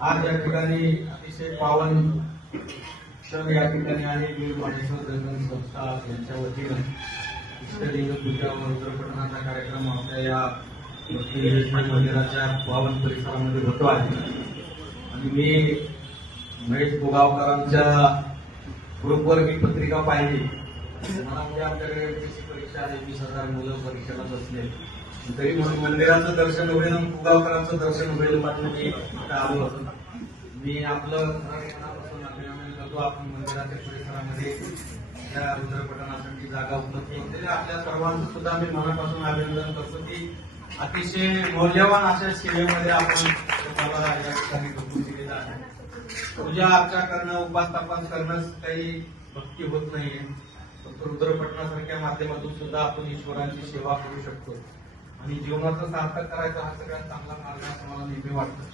आज या ठिकाणी अतिशय पावन क्षण या ठिकाणी आहे. मी माणेश्वर जंगल संस्था यांच्या वतीनं इष्टलिंग पूजा व रुद्रपठणाचा कार्यक्रम आपल्या या मंदिराच्या पावन परिसरामध्ये होतो आहे. आणि मी महेश गोगावकरांच्या ग्रुपवर मी पत्रिका पाहिली. मला म्हणजे आमच्याकडे परीक्षा आहे. वीस हजार मुलं परीक्षेला बसले. तरी म्हणून मंदिराचं दर्शन होईल आणि कुगावकरांचं दर्शन होईल म्हणून मी आलो होतो. मी आपलं मनापासून करतो. आपण मंदिराच्या परिसरामध्ये त्या रुद्रपठणासाठी जागा उपलब्ध होते म्हणजे आपल्या सर्वांचं सुद्धा मी मनापासून अभिनंदन करतो की अतिशय मौल्यवान अशा सेवेमध्ये आपण मला या ठिकाणी ढोकून दिलेलं आहे. पूजा अर्चा करणं उपास तपास करणं काही भक्ती होत नाहीये. फक्त रुद्रपटणासारख्या माध्यमातून सुद्धा आपण ईश्वरांची सेवा करू शकतो. आणि जीवनाचं सार्थक करायचा हा सगळ्यात चांगला मार्ग असं मला नेहमी वाटतं.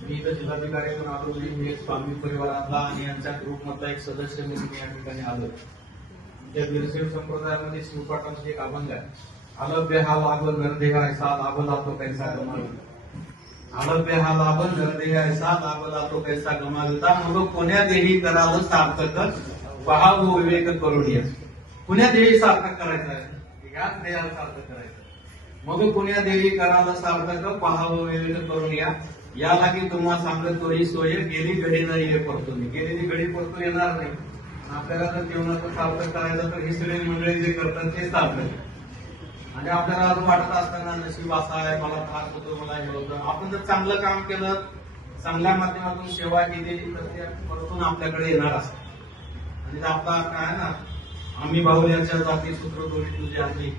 मी इथं जिल्हाधिकाऱ्यातून आलो हे मी स्वामी परिवारातला आणि यांच्या ग्रुपमधला एक सदस्य म्हणून मी या ठिकाणी आलो त्या बिरसेव संप्रदायामध्ये शिवपाठांचे एक अभंग आहे. अलभ्य हा लाभ नरदेह ऐसा लाभ लातो कैसा गमाविता अलभ्य हा लाभ नरदेह ऐसा लाभ लातो कैसा गमाविता मग कोण्या देही करावं सार्थक पहा विवेक करून या पुण्या देही सार्थक करायचं आहे? याच देहाला सार्थक करायचं मग पुण्या देवी करावं सार्थक पहावं विवेक करून या. या लागी तुम्हाला सांगत तोही सोय गेली घडी नाही हे परतून. गेलेली घडी परतून येणार नाही. आपल्याला जर जीवनाचं सार्थक करायचं तर ही सगळी मंडळी जे करतात ते सार्थक. आणि आपल्याला असं वाटत असताना नशीब असा आहे मला त्रास होतो मला हे होतं. आपण जर चांगलं काम केलं चांगल्या माध्यमातून सेवा केली तर ते परतून आपल्याकडे येणार असतं. आणि आपला काय आहे ना आम्ही बाहुल्याच्या जाती सूत्र दोन्ही तुझ्या आम्ही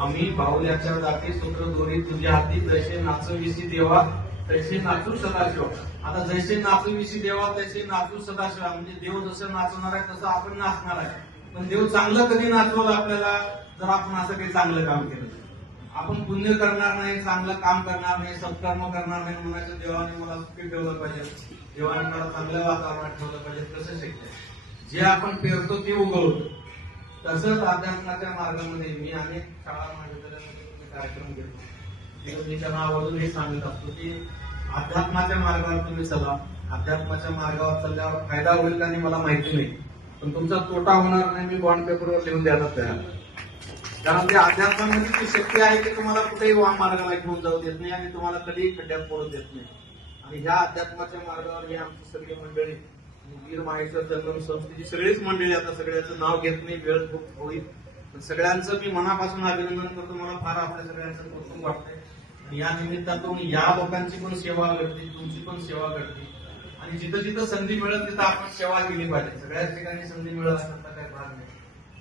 आम्ही बाहुल्याच्या जाती सूत्र दोरी तुझ्या हाती जैसे नाचविशी देवा तैसे नाचू सदाशिव. आता जैसे नाचविशी देवा तैसे नाचू सदाशिव. म्हणजे देव जसं नाचणार आहे तसं आपण नाचणार आहे. पण देव चांगलं कधी नाचवलं आपल्याला? जर आपण असं काही चांगलं काम केलं आपण पुण्य करणार नाही चांगलं काम करणार नाही सत्कर्म करणार नाही म्हणायचं देवाने मला सुखी ठेवलं पाहिजे. देवाने मला चांगल्या वातावरणात ठेवलं पाहिजे. कसं शक्य जे आपण पेरतो ते उगवतो. तसंच अध्यात्माच्या मार्गामध्ये मी अनेक शाळा महाविद्यालयामध्ये कार्यक्रम घेतो. तिथं मी त्यांना आवर्जून हे सांगत असतो की अध्यात्माच्या मार्गावर तुम्ही चला. अध्यात्माच्या मार्गावर चालल्यावर फायदा होईल का मला माहिती नाही. पण तुमचा तोटा होणार नाही मी बॉन्ड पेपरवर लिहून द्यायला तयार कारण ते अध्यात्मामध्ये ती शक्ती आहे की तुम्हाला कुठेही वा मार्गाला घेऊन जाऊ देत नाही आणि तुम्हाला कधीही खड्ड्यात पडू देत नाही. आणि ह्या अध्यात्माच्या मार्गावर ही आमची सगळी मंडळी वीर माहेश्वर जन्म संस्थेची सगळीच मंडळी आता सगळ्याचं नाव घेत नाही वेळ खूप होईल. पण सगळ्यांचं मी मनापासून अभिनंदन करतो. मला फार आपल्या सगळ्यांचं कौतुक वाटतंय. या निमित्तातून या लोकांची पण सेवा घडते तुमची पण सेवा घडते. आणि जिथं जिथं संधी मिळत तिथं आपण सेवा केली पाहिजे. सगळ्याच ठिकाणी संधी मिळत असतात तर काही भाग नाही.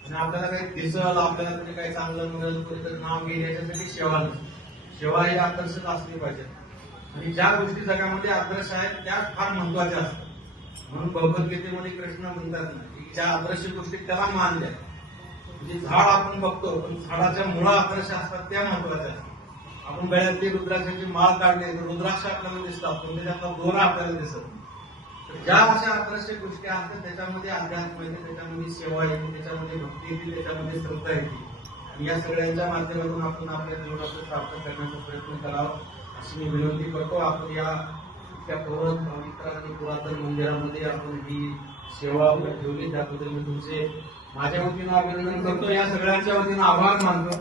आणि आपल्याला काही दिसल आपल्याला कुठे काही चांगलं मिळेल कुठेतरी नाव घेईल याच्यासाठी सेवा नसते सेवा ही आकर्षक असली पाहिजे. आणि ज्या गोष्टी जगामध्ये आदर्श आहेत त्या फार महत्त्वाच्या असतात. म्हणून भगवद्गीतेमध्ये कृष्ण म्हणतात ना ज्या आदर्श गोष्टी त्याला मान द्या म्हणजे झाड आपण बघतो पण झाडाच्या मुळा आदर्श असतात त्या महत्त्वाच्या असतात आपण गळ्यातली रुद्राक्षाची माळ काढली तर रुद्राक्ष आपल्याला दिसतात पण त्याचा दोरा आपल्याला दिसत नाही. तर ज्या अशा आदर्श गोष्टी असतात त्याच्यामध्ये अध्यात्म येते त्याच्यामध्ये सेवा येते त्याच्यामध्ये भक्ती येते त्याच्यामध्ये श्रद्धा येते. आणि या सगळ्यांच्या माध्यमातून आपण आपल्या जीवनाचं प्राप्त करण्याचा प्रयत्न करावा अशी मी विनंती करतो. आपण या त्या पवित्र पुरातन मंदिरामध्ये आपण ही सेवा ठेवली. त्याबद्दल मी तुमचे माझ्या वतीनं अभिनंदन करतो. या सगळ्यांच्या वतीनं आभार मानतो.